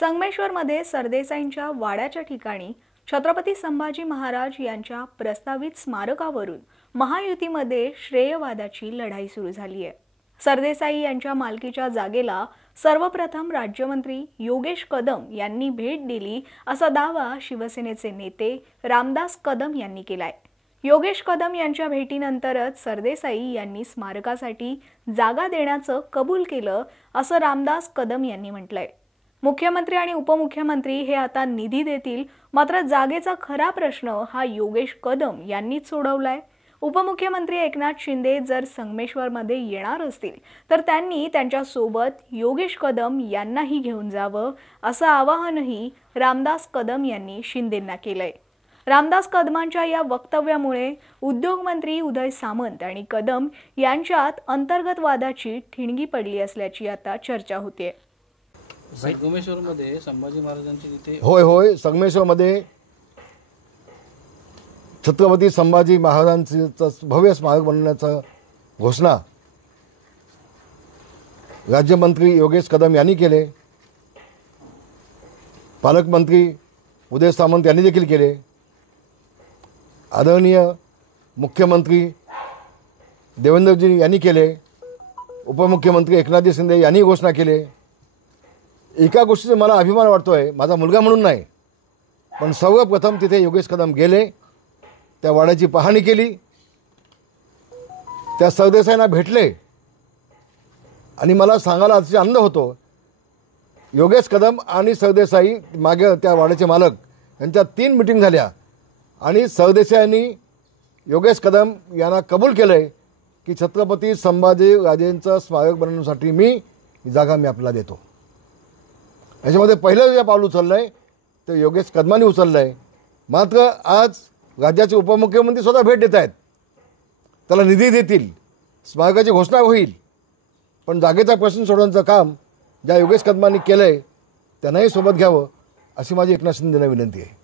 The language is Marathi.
संगमेश्वरमध्ये सरदेसाईंच्या वाड्याच्या ठिकाणी छत्रपती संभाजी महाराज यांच्या प्रस्तावित स्मारकावरून महायुतीमध्ये श्रेयवादाची लढाई सुरू झाली आहे। सरदेसाई यांच्या मालकीच्या जागेला सर्वप्रथम राज्यमंत्री योगेश कदम यांनी भेट दिली असा दावा शिवसेनेचे नेते रामदास कदम यांनी केलाय। योगेश कदम यांच्या भेटीनंतरच सरदेसाई यांनी स्मारकासाठी जागा देण्याचं कबूल केलं असं रामदास कदम यांनी म्हटलंय। मुख्यमंत्री आणि उपमुख्यमंत्री हे आता निधी देतील, मात्र जागेचा खरा प्रश्न हा योगेश कदम यांनीच सोडवलाय। उपमुख्यमंत्री एकनाथ शिंदे जर संगमेश्वरमध्ये येणार असतील तर त्यांनी त्यांच्या सोबत योगेश कदम यांनाही घेऊन जावं असं आवाहनही रामदास कदम यांनी शिंदेंना केलंय। रामदास कदमांच्या या वक्तव्यामुळे उद्योगमंत्री उदय सामंत आणि कदम यांच्यात अंतर्गत वादाची ठिणगी पडली असल्याची आता चर्चा होते। संगमेश्वरमध्ये संभाजी महाराजांचे तिथे होय संगमेश्वरमध्ये छत्रपती संभाजी महाराजांचं भव्य स्मारक बनवण्याचा घोषणा राज्यमंत्री योगेश कदम यांनी केले, पालकमंत्री उदय सामंत यांनी देखील केले, आदरणीय मुख्यमंत्री देवेंद्रजी यांनी केले, उपमुख्यमंत्री एकनाथजी शिंदे यांनी घोषणा केले। एका गोष्टीचा मला अभिमान वाटतोय, माझा मुलगा म्हणून नाही, पण सर्वप्रथम तिथे योगेश कदम गेले, त्या वाड्याची पाहणी केली, त्या सरदेसाईंना भेटले आणि मला सांगायला अतिशय आनंद होतो, योगेश कदम आणि सरदेसाई मागे त्या वाड्याचे मालक यांच्या 3 मीटिंग झाल्या आणि सरदेसाईंनी योगेश कदम यांना कबूल केलंय की छत्रपती संभाजी राजेंचं स्मारक बनवण्यासाठी ही जागा मी आपल्याला देतो। याच्यामध्ये पहिलं जे पाऊल उचललंय ते योगेश कदमांनी उचललंय। मात्र आज राज्याचे उपमुख्यमंत्री स्वतः भेट देत आहेत, त्याला निधी देतील, स्मारकाची घोषणा होईल, पण जागेचा प्रश्न सोडवण्याचं काम ज्या योगेश कदमांनी केलंय त्यांनाही सोबत घ्यावं अशी माझी एकनाथ शिंदेंना विनंती आहे।